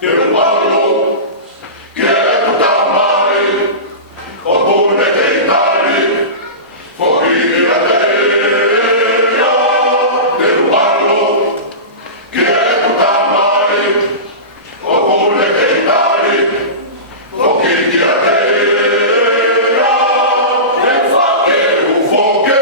Del Guardo, che è tutta mare, oppure dei tali, fuori di la terra. Del Guardo, che è tutta mare, oppure dei tali, fuori di la terra. E fa che un fuoco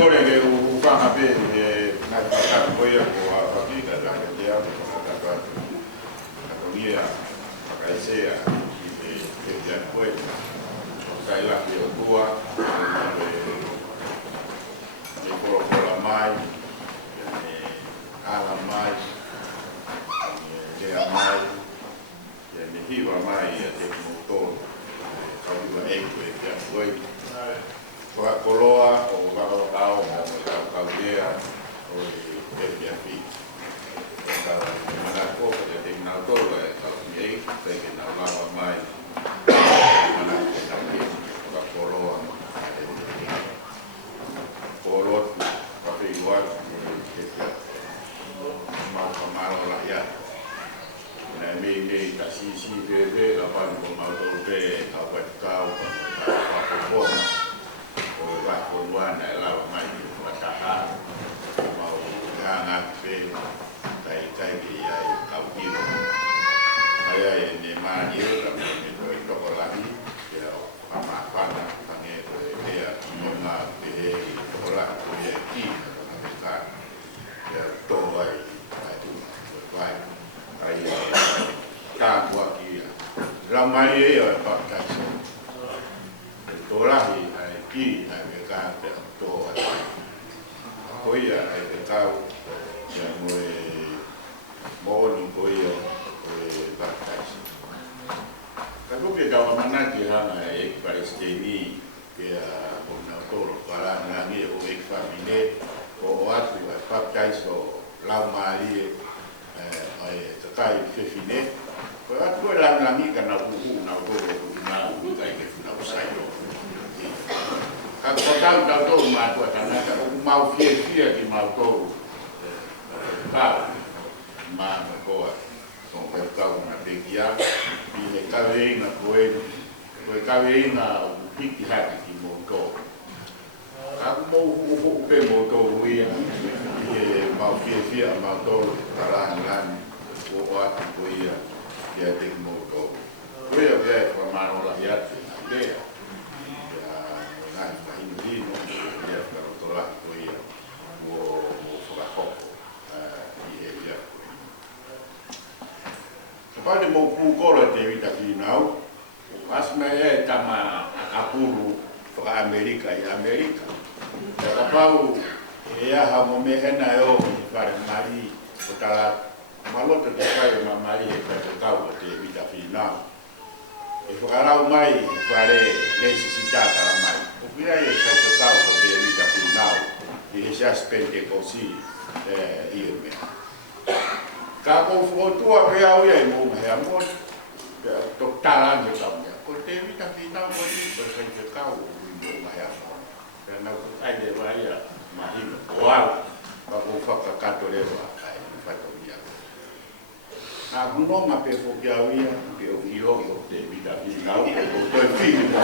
kore ke upanga pe na kaka koia ko hakika la ke ya ko kaka ko dia akaisea ke ya koe kai la ke tua ni ko mai ala mai dia mai ni hiwa mai te motor kau iwa ko ya koe Koloa o Kau kau dia o PPFI. Kau mana ko pada tinggal tu kau ni saya nak lawa mai mana kita kau Koloa Kolot tapi luar kita mau kemana lah ya. Nah ini kasih si bebe apa mau tu be kau kau Kuan adalah maju masyarakat mau hangat pe kai dia kau kira saya ini maju tapi itu lagi ya apa tanya dia mengenal dia orang dia kita ya toai itu baik ai tak buat dia ramai ya pakai tolak ki ai ka te to koia ai te tau ya mo ni koia bakas ka ko ke ka mana ki hana e palestini ke ona toro para ngi o e famile o atu pakai so la mari ai te kai fe fine ko atu la ngi kana ku na ko na ku kai ke na usai Kalau tahu mau karena kalau mau fia di mau tahu mau kau sampai kau nanti dia bila kawin na pikir hati di motor. Aku mau pe motor dia mau fia mau tahu kalangan buat dia di motor. Dia pemain rakyat dia. Hindi no ya pero tola koia wo fora ia kapal mo pukora te vita finau asma e tama akapuru fra Amerika ya kapau ya hamo mehena yo para mari kotala malota te kai mamari e ka kau te vita finau e fora mai pare necessitata la mai Mira il calcolato che vita finale di già spende così io me. Capo foto a reale mo è amor totale di cambia. Con te vita finale così per il cavo mo è amor. Per la ai de vaia ma io wow ma con fa caccato le va fatto via. Na uno ma per fopiavia che io te vita finale con il figlio a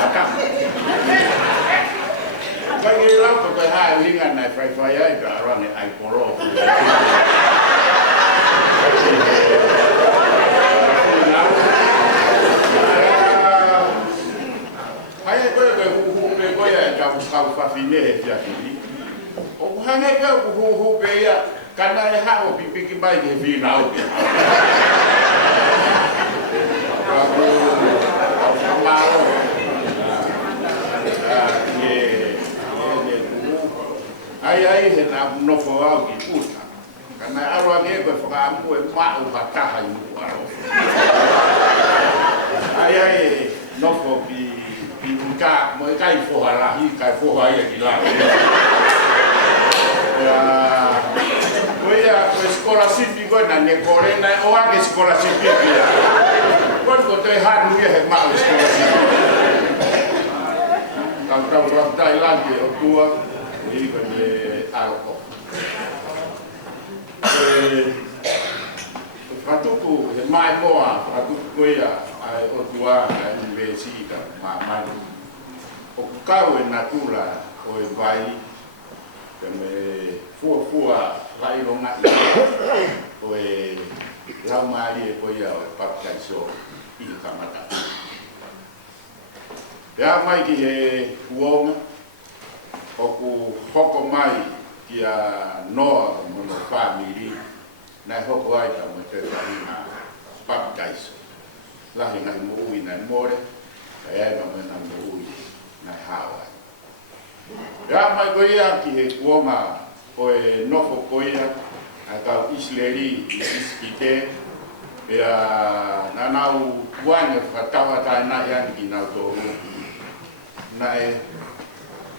Bagi lampu terhadap ringan naik fire itu orang yang alkohol. Ayah kau ya kau fafine ya ini. Oh hanya kau ya karena ya hau pipi baik ya final. Kau malu. Ai he na no fo au ki puta kana aro age ko fa amu e ma u hata hai mu aro ai no fo ki puta mo kai fo hala hi kai fo hai ki la ya koia ko scola civico na ne corena o age scola civico ya quando te ha nu ye ma scola civico tau Thailandia o tua ini kan alkohol. Fatuku mai moa fatuku ya ai otua ai invesida mai o kau natura o vai kame fua lai longa o la mari ko ya pakai so i kamata ya mai ki uong o ku hoko mai ki a noa mo no family na hoko ai ta mo te whainga baptaiso. Lahi ngai mo ui nai more, ka ea ma mena mo ui nai hawa. Ea mai koia ki he kuonga o e nofo koia a kau Israeli i iskite ea nanau kuane whatawa tai nai ani ki nau tōru. Nai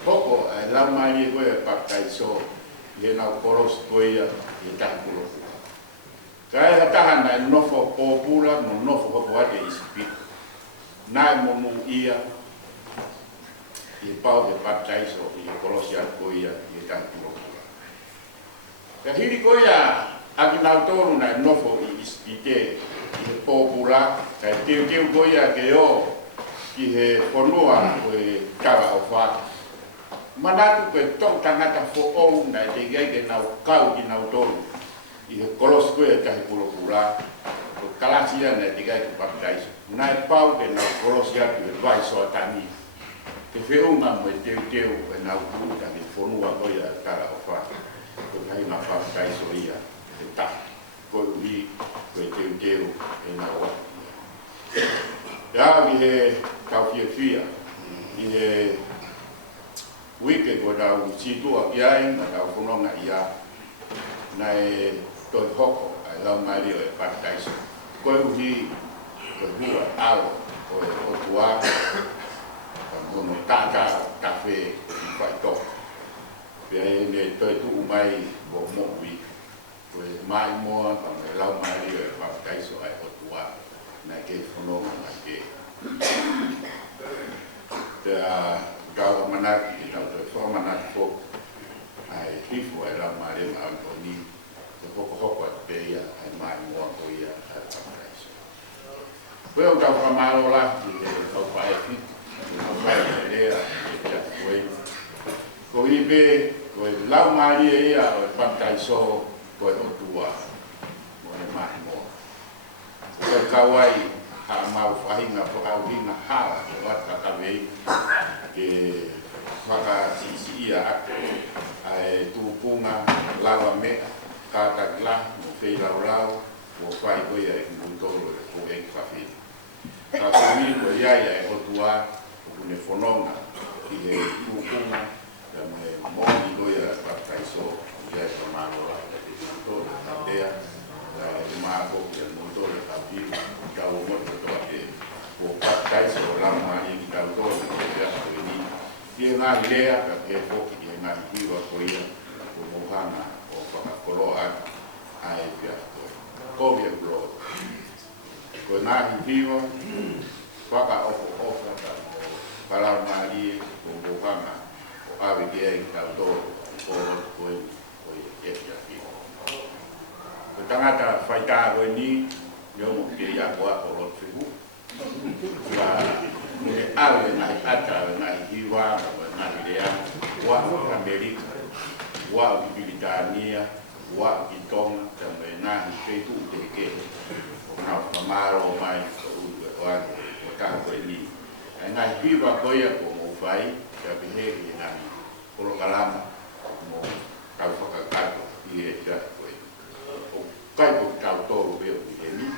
hoko e laumai koia baptaiso i he nau koros koia i takulo. Kaya hatahan na nofo popula no nofo hoko ate isipit. Nai monu ia i pau he baptaiso i kolosia koia i tantuo. Ka hiri koia aki nautoru na nofo i isipite i popula ka tiu koia ke o ki he ponua o e kawa o whaka. Manatu pe tong tangata fo ou na te gai ke nau kau ki nautoru. I he kolos koe e tahi puro pura, o kalasia na te gai ke baptaiso. Nai pau ke nau kolosia ki he vai soa tani. Te whiunga mo e teu e nau kuruta ki whonua koe a kara o wha. Ko kai ngā baptaiso ia te tahi. Koe uhi koe teu e nau wha. Ia ki he tau fia. I he wike ko tau situa ki ai, na tau whanonga ia. Nai toi hoko ai lau mai o e baptaiso. Koe uhi koe hua alo o e otua ka mono tātā kawhe i whai toko. Pia e me toi tuu mai o mohui. Koe mai moa ka me lau mai o e baptaiso ai otua. Nai ke whanonga mai ke. Pia gawa manaki i tau toi whamanaki foko. Ai hifu ai lau mai o ma Antoni. Hoko te ia ai mai moa ko ia ai baptaiso. Koe o tau whamaro la i te tau whaefi, tau whaefi rea i te atu koe. Ko ibe, koe lau maari ia o e baptaiso koe o tua mo e mai moa. Koe kawai ha mau whahinga whakauhinga hala o wata kawei ke whakasisi ia ake ai tūpunga lawa mea. Kātak lah, mo whei lau, mo whai koe ai mutoro e ko e kwawhi. Ka kumi ko iai ai hotua, ko kune whanonga, ki he tūpunga, ka me mōni koe ai baptaiso, ki ai whamaro la, ki mutoro e tātea, ka e māko ki ai mutoro e tāpiu, ka o moto toa te, ko baptaiso o lamani ki tau tōna, ki e atu e ni. Ki e ngāhi lea, ka ke poki, ki e ngāhi hiwa ko ia, ko mohanga, whakakoroa ai pia koe. Kovia kuroa. Koe ngāhi hiwa, whaka ofo ta o Palau Mārie, ko Mohanga, o awe ki ei tau tōru, ko roto koe, koe e kia hiwa. Ko tangata whaitā koe ni, niomo ki ia koa ko roto whihu. Ka mune awe ngai ata, ngai hiwa, ngai rea, koa o Amerika. Wa ki Britania, wa ki Tonga, te me nahi whetu te ke. O nga whamaro mai ka uru o ake, o tāko e ni. E ngai hiwa koia ko mo whai, ka piheri e ngai orokalama, mo kau whakakato i e tia koe. O kai ko tau tōru weo ki he ni,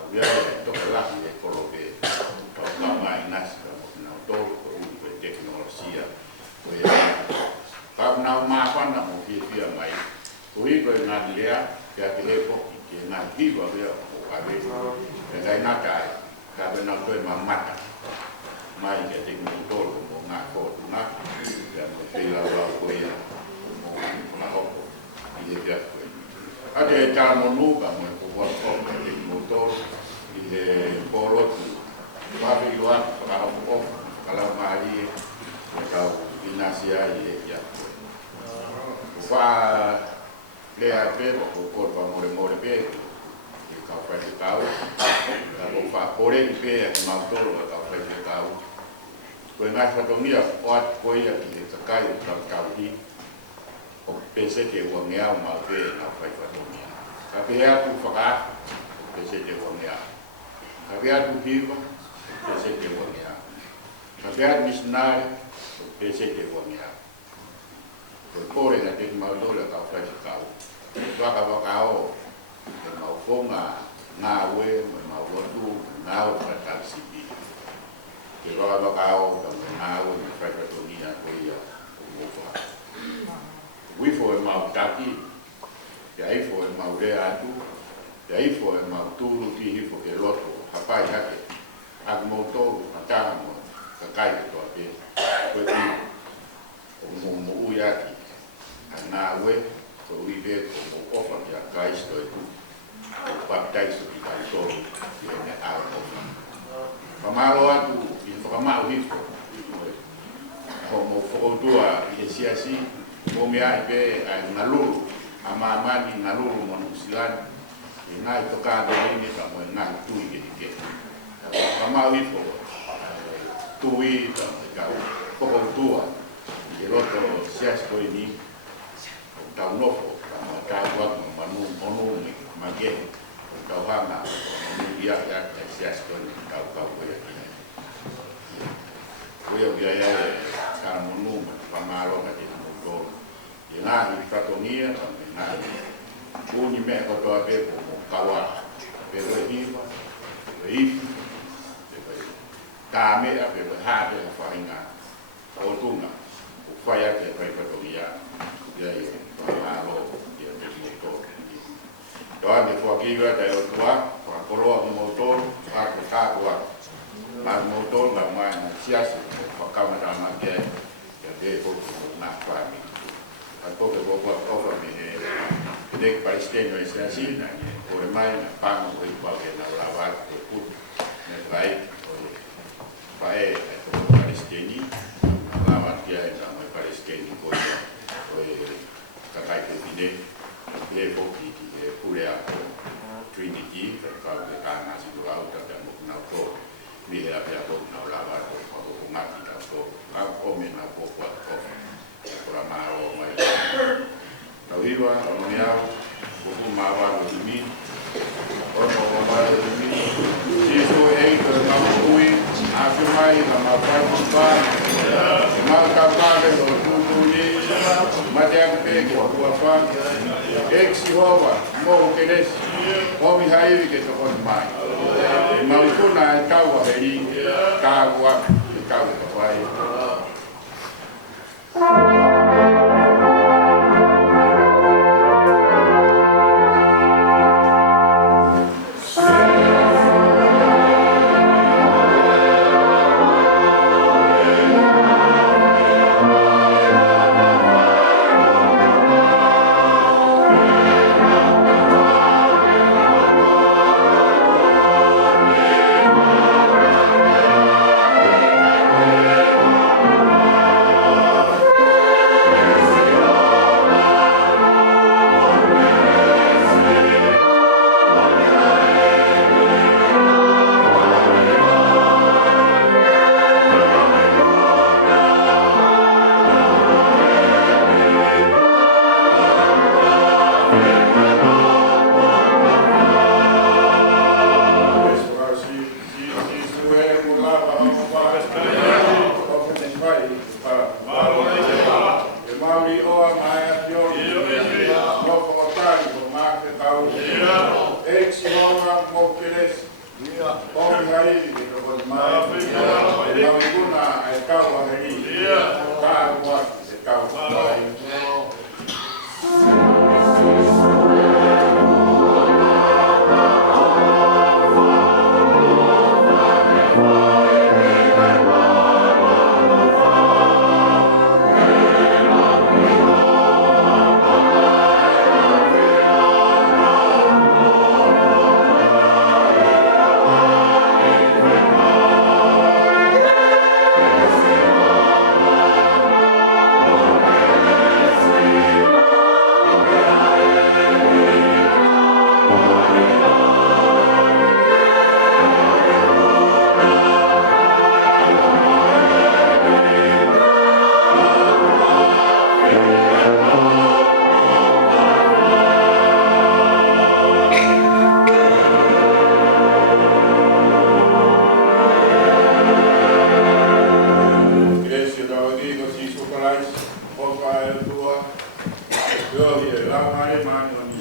a wiai e toka lahi e kolo ke tau ka mai nasi ka mo nau tōru ko uru ko teknolosia. Koe ka nau māwhana mo whia mai. Ko hi koe ngāhi lea, kia te he poki, ki ngāhi hiwa wea o kawe. E kai nātai, ka wenau koe mamata. Mai kia te ngūtoro mo ngā kōtunga, kia mo te lau koe ia, mo ngā hoko, i he kia koe. Ate e tā monuka mo e kukua koka te ngūtoro, i he pōrotu. Whawe i waka, whakahoko ofa, kalau maari e kau inasia i he kia koe. Wha lea pe ko korpa more pe e ka whai te kau ka ko wha kore i pe e mautoro e ka whai te kau ko e ngai whatongia o atu koia ki he takai o ka kauhi o pese te ua ngea o mau pe e nga whai whatongia ka pe atu whaka o pese te ua ngea ka pe atu hiwa o pese te ua ngea ka pe atu misnare o pese te ua ngea kore nga te mau dole ka fai kau tua ka bakao te mau fonga ngā we me mau rotu ngā o ka tarisipi te roa bakao ka ngā we me fai katonia ko ia o mofa wifo e mau taki te aifo e mau rea atu te aifo e mau tūru ki hifo ke loto hapai hake ak mau tōru matanga mo ka kai ke toa pe koe ki o mo uiaki ngā we ko uive ko mo ofa ki a Kaisto e tu o baptaiso ki kai tōru ki e ne ao ofa whamaro atu i whakamau hifo ho mo whakoutua i e siasi mo mea i pe ai ngaluru a mamani ngaluru mo nusilani i ngai toka doini ka mo ngai tui ke ke whamau hifo tui ka whakoutua i roto siasi ko i ni tau nofo, tau wak manu monu mage, tau hanga, manu ia ia sias kon tau kau koya kina. Koya biaya kara monu pamalo kati monu. Ina hi fratonia, ina uni me ko to abe ko kawa, pero hiva, ifi, tame abe hade fainga, otunga, faya ke fratonia, ya Pamalo, dia motor. Doa de fuakiga da otua, kwa koloa motor, aku takwa. Mas motor la mana siasa, kwa kama da make, ya de ko na fami. Ako ke bo ofa me de palestino siasi na, ore mai na pango ko ipa ke na lava ko put. Na vai, vai ko palestini, na lava kia na mai palestini ko ya. Kakai ke pine, le poki ki e pulea ko Trinity, ka ke kana si ko au ta mo na ko mi era pe ko na lava ko ko ngati ta ko a ko me na ko ko ko la maro mai na viva no mea ko ma va lo mi o no va lo mi si so e ko na kui a ke mai na ma pa ko pa ma ka pa le lo tu ni Matiang peke kua fa ex Jehovah mo kenes mo mi hai ke to kon mai mau kuna ka wa heri ka wa ka wa vai Polka, Tua, Yo, la mare manu